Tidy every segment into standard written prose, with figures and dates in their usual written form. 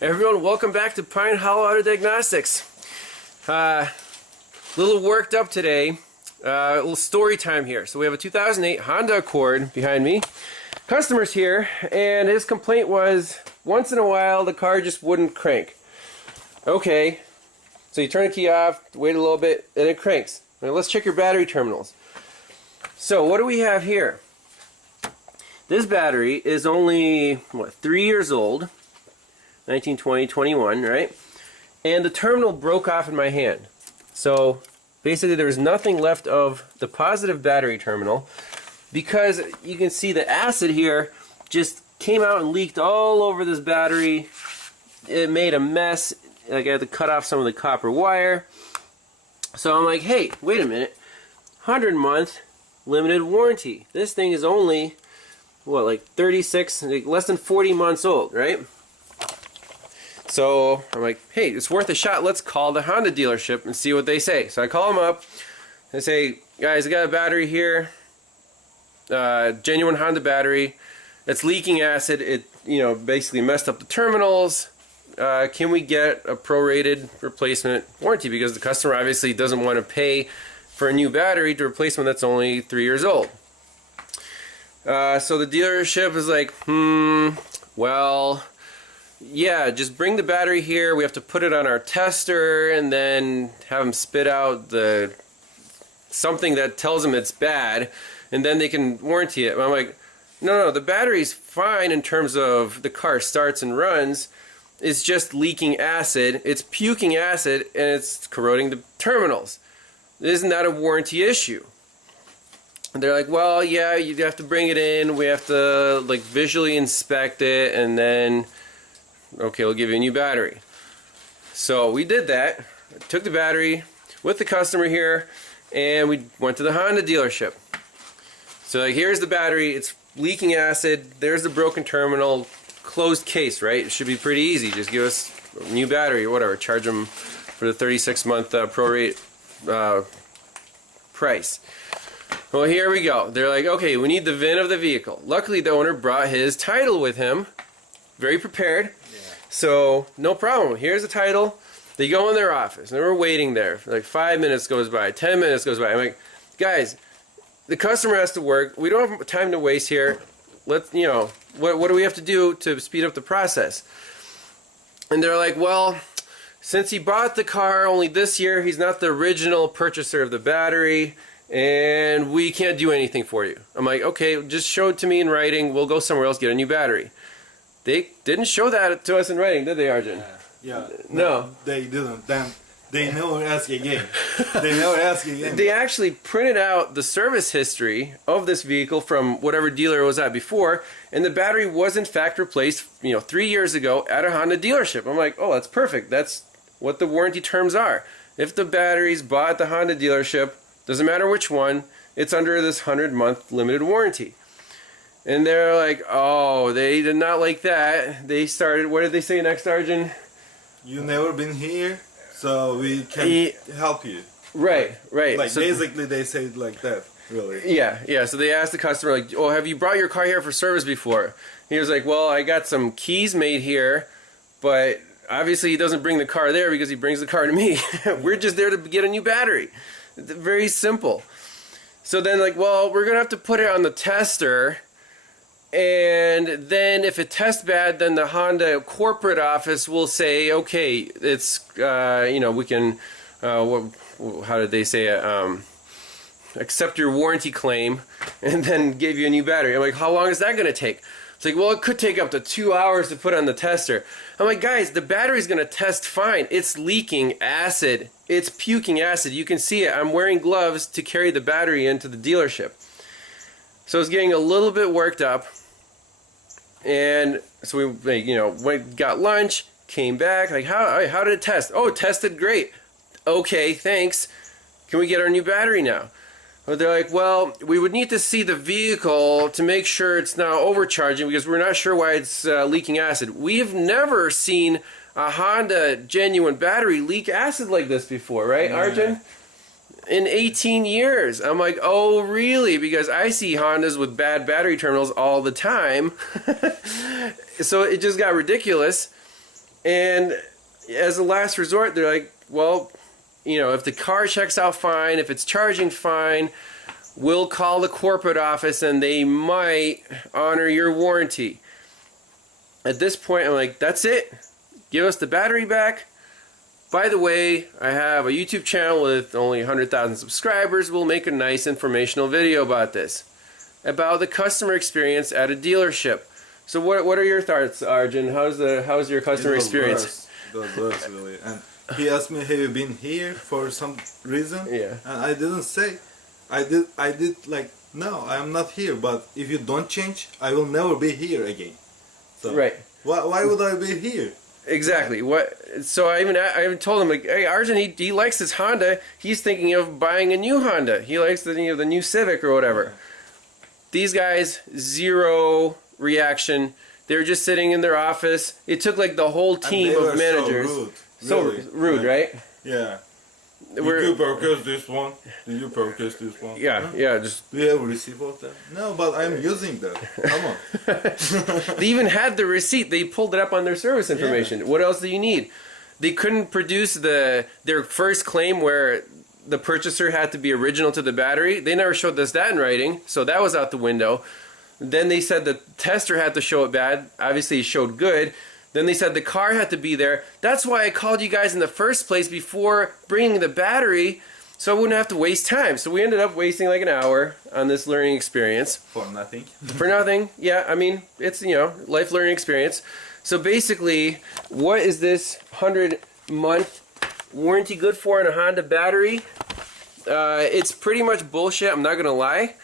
Everyone, welcome back to Pine Hollow Auto Diagnostics. Little worked up today. A little story time here. So we have a 2008 Honda Accord behind me. Customer's here, and his complaint was once in a while the car just wouldn't crank. Okay, so you turn the key off, wait a little bit, and it cranks. Now let's check your battery terminals. So what do we have here? This battery is only, what, 3 years old. 1920, 21, right? And the terminal broke off in my hand. So basically there was nothing left of the positive battery terminal because you can see the acid here just came out and leaked all over this battery. It made a mess. Like I had to cut off some of the copper wire. So I'm like, hey, wait a minute. 100-month limited warranty. This thing is only, what, like 36, like less than 40 months old, right? So I'm like, hey, it's worth a shot. Let's call the Honda dealership and see what they say. So I call them up and say, guys, I got a battery here, genuine Honda battery. It's leaking acid. It, basically messed up the terminals. Can we get a prorated replacement warranty? Because the customer obviously doesn't want to pay for a new battery to replace one that's only 3 years old. So the dealership is like, well, yeah, just bring the battery here. We have to put it on our tester and then have them spit out something that tells them it's bad, and then they can warranty it. And I'm like, no, the battery's fine in terms of the car starts and runs. It's just leaking acid. It's puking acid and it's corroding the terminals. Isn't that a warranty issue? And they're like, well, yeah, you have to bring it in. We have to visually inspect it, and then okay, we'll give you a new battery. So we did that. I took the battery with the customer here, and we went to the Honda dealership. So here's the battery. It's leaking acid. There's the broken terminal. Closed case, right? It should be pretty easy. Just give us a new battery or whatever. Charge them for the 36-month prorate price. Well, here we go. They're like, okay, we need the VIN of the vehicle. Luckily, the owner brought his title with him. Very prepared. So, no problem. Here's the title. They go in their office, and we're waiting there. Like 5 minutes goes by, 10 minutes goes by. I'm like, guys, the customer has to work. We don't have time to waste here. Let's, what do we have to do to speed up the process? And they're like, well, since he bought the car only this year, he's not the original purchaser of the battery, and we can't do anything for you. I'm like, okay, just show it to me in writing. We'll go somewhere else, get a new battery. They didn't show that to us in writing, did they, Arjun? Yeah. No. They didn't. Then they never ask again. They never ask again. They actually printed out the service history of this vehicle from whatever dealer it was at before, and the battery was in fact replaced, 3 years ago at a Honda dealership. I'm like, oh, that's perfect. That's what the warranty terms are. If the battery's bought at the Honda dealership, doesn't matter which one, it's under this 100-month limited warranty. And they're like, oh, they did not like that. They started, what did they say next, Arjun? You never been here, so we can help you. Right. Like, so, basically they say it like that, really. Yeah. So they asked the customer, like, oh, have you brought your car here for service before? He was like, well, I got some keys made here, but obviously he doesn't bring the car there because he brings the car to me. We're just there to get a new battery. It's very simple. So then, like, well, we're going to have to put it on the tester, and then if it tests bad, then the Honda corporate office will say, okay, it's, we can, how did they say it, accept your warranty claim and then give you a new battery. I'm like, how long is that going to take? It's like, well, it could take up to 2 hours to put on the tester. I'm like, guys, the battery's going to test fine. It's leaking acid. It's puking acid. You can see it. I'm wearing gloves to carry the battery into the dealership. So I was getting a little bit worked up. And so we got lunch, came back, like, how did it test? Oh, it tested great. Okay, thanks. Can we get our new battery now? But they're like, well, we would need to see the vehicle to make sure it's not overcharging because we're not sure why it's leaking acid. We have never seen a Honda genuine battery leak acid like this before, right, Arjun? In 18 years. I'm like, oh, really? Because I see Hondas with bad battery terminals all the time. So it just got ridiculous. And as a last resort, they're like, well, you know, if the car checks out fine, if it's charging fine, we'll call the corporate office and they might honor your warranty. At this point, I'm like, that's it. Give us the battery back. By the way, I have a YouTube channel with only 100,000 subscribers. We'll make a nice informational video about this, about the customer experience at a dealership. So what are your thoughts, Arjun? How's your customer experience? It was worse, really. And he asked me, have you been here for some reason? Yeah. And I didn't say. I did like, no, I am not here, but if you don't change, I will never be here again. So Right. Why would I be here? Exactly. So I even told him, like, hey, Arjun, he likes his Honda. He's thinking of buying a new Honda. He likes the new Civic or whatever. These guys, zero reaction. They were just sitting in their office. It took like the whole team of managers. So rude. Rude, right? Yeah. Did you purchase this one? Did you purchase this one? Yeah, Huh? yeah. Just Do you have a receipt of that? No, but I'm using that. Come on. they even had the receipt. They pulled it up on their service information. What else do you need? They couldn't produce their first claim where the purchaser had to be original to the battery. They never showed us that in writing, so that was out the window. Then they said the tester had to show it bad. Obviously, it showed good. Then they said the car had to be there. That's why I called you guys in the first place before bringing the battery, so I wouldn't have to waste time. So we ended up wasting like an hour on this learning experience. For nothing. For nothing. Yeah, I mean, it's, you know, life learning experience. So basically, what is this 100-month warranty good for in a Honda battery? It's pretty much bullshit, I'm not going to lie,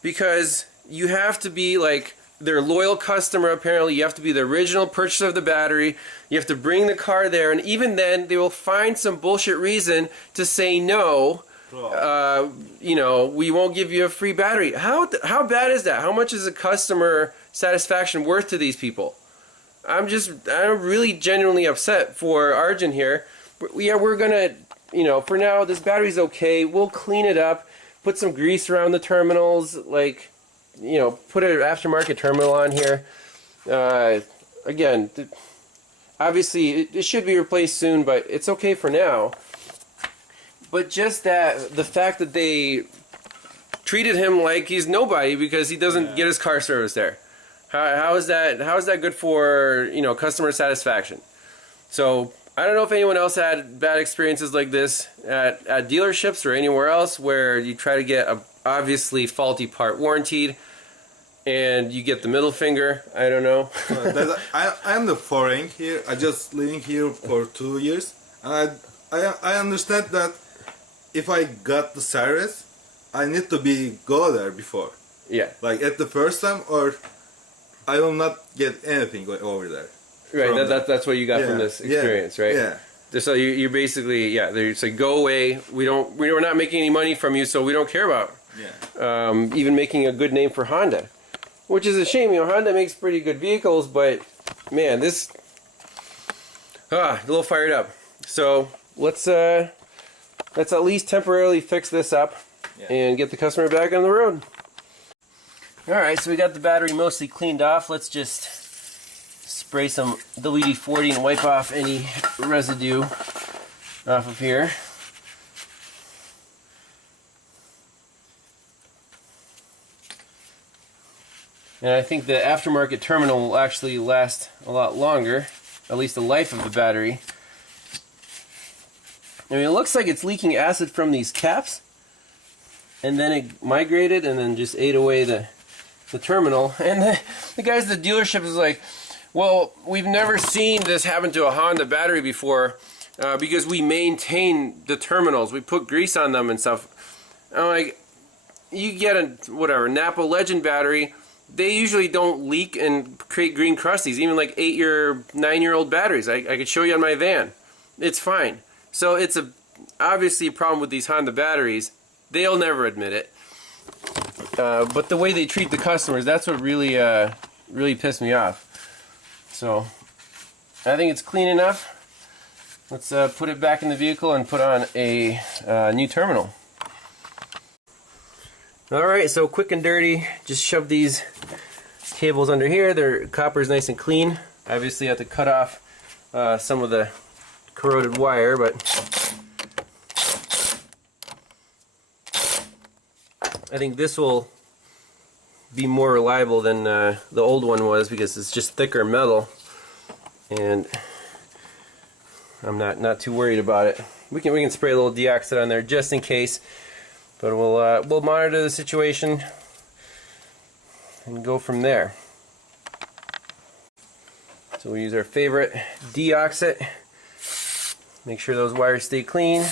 because you have to be like their loyal customer. Apparently you have to be the original purchaser of the battery. You have to bring the car there, and even then they will find some bullshit reason to say no. You know, we won't give you a free battery. How bad is that? How much is a customer satisfaction worth to these people? I'm really genuinely upset for Arjun here. Yeah, we're gonna, you know, for now this battery's okay. We'll clean it up, put some grease around the terminals, like, you know, put an aftermarket terminal on here. Again, obviously it should be replaced soon, but it's okay for now. But just the fact that they treated him like he's nobody because he doesn't get his car serviced there. How is that good for, you know, customer satisfaction? So I don't know if anyone else had bad experiences like this at dealerships or anywhere else where you try to get a obviously faulty part warranted and you get the middle finger. I don't know. I'm the foreign here. I just living here for 2 years, and I understand that if I got the service, I need to go there before. Yeah. Like at the first time, or I will not get anything over there. Right. That's what you got from this experience, right? Yeah. So you're basically, yeah, they're saying, go away. We're not making any money from you, so we don't care about. Yeah. Even making a good name for Honda, which is a shame. You know, Honda makes pretty good vehicles, but man, this a little fired up. So let's at least temporarily fix this up and get the customer back on the road. All right, so we got the battery mostly cleaned off. Let's just spray some WD-40 and wipe off any residue off of here. And I think the aftermarket terminal will actually last a lot longer, at least the life of the battery. I mean, it looks like it's leaking acid from these caps, and then it migrated and then just ate away the terminal. And the guys at the dealership is like, well, we've never seen this happen to a Honda battery before because we maintain the terminals. We put grease on them and stuff. I'm like, you get a, whatever, Napa Legend battery, they usually don't leak and create green crusties, even like 9-year-old batteries. I could show you on my van. It's fine. So it's obviously a problem with these Honda batteries. They'll never admit it. But the way they treat the customers, that's what really pissed me off. So I think it's clean enough. Let's put it back in the vehicle and put on a new terminal. Alright, so quick and dirty, just shove these cables under here. Their copper's nice and clean. Obviously I have to cut off some of the corroded wire, but I think this will be more reliable than the old one was because it's just thicker metal, and I'm not too worried about it. We can spray a little deoxit on there just in case, but we'll monitor the situation and go from there. So we'll use our favorite deoxit. Make sure those wires stay clean,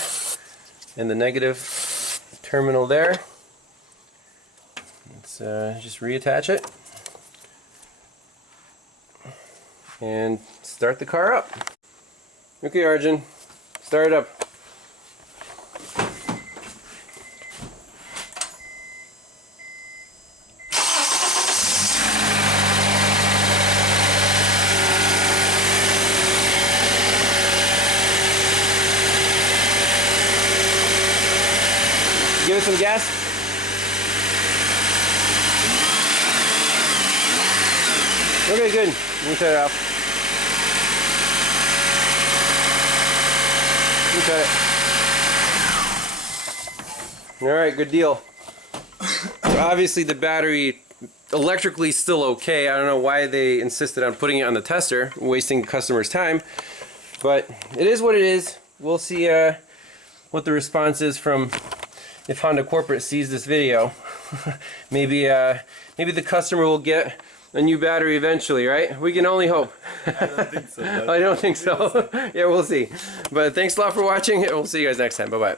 and the negative terminal there. Let's just reattach it and start the car up. Okay, Arjun, start it up. Give it some gas. Okay, good. Let me shut it off. Let me shut it. Alright, good deal. So obviously the battery electrically is still okay. I don't know why they insisted on putting it on the tester, wasting the customer's time. But it is what it is. We'll see what the response is from if Honda Corporate sees this video. maybe the customer will get a new battery eventually, right? We can only hope. I don't think so. I don't think so. Yeah, we'll see. But thanks a lot for watching, and we'll see you guys next time. Bye-bye.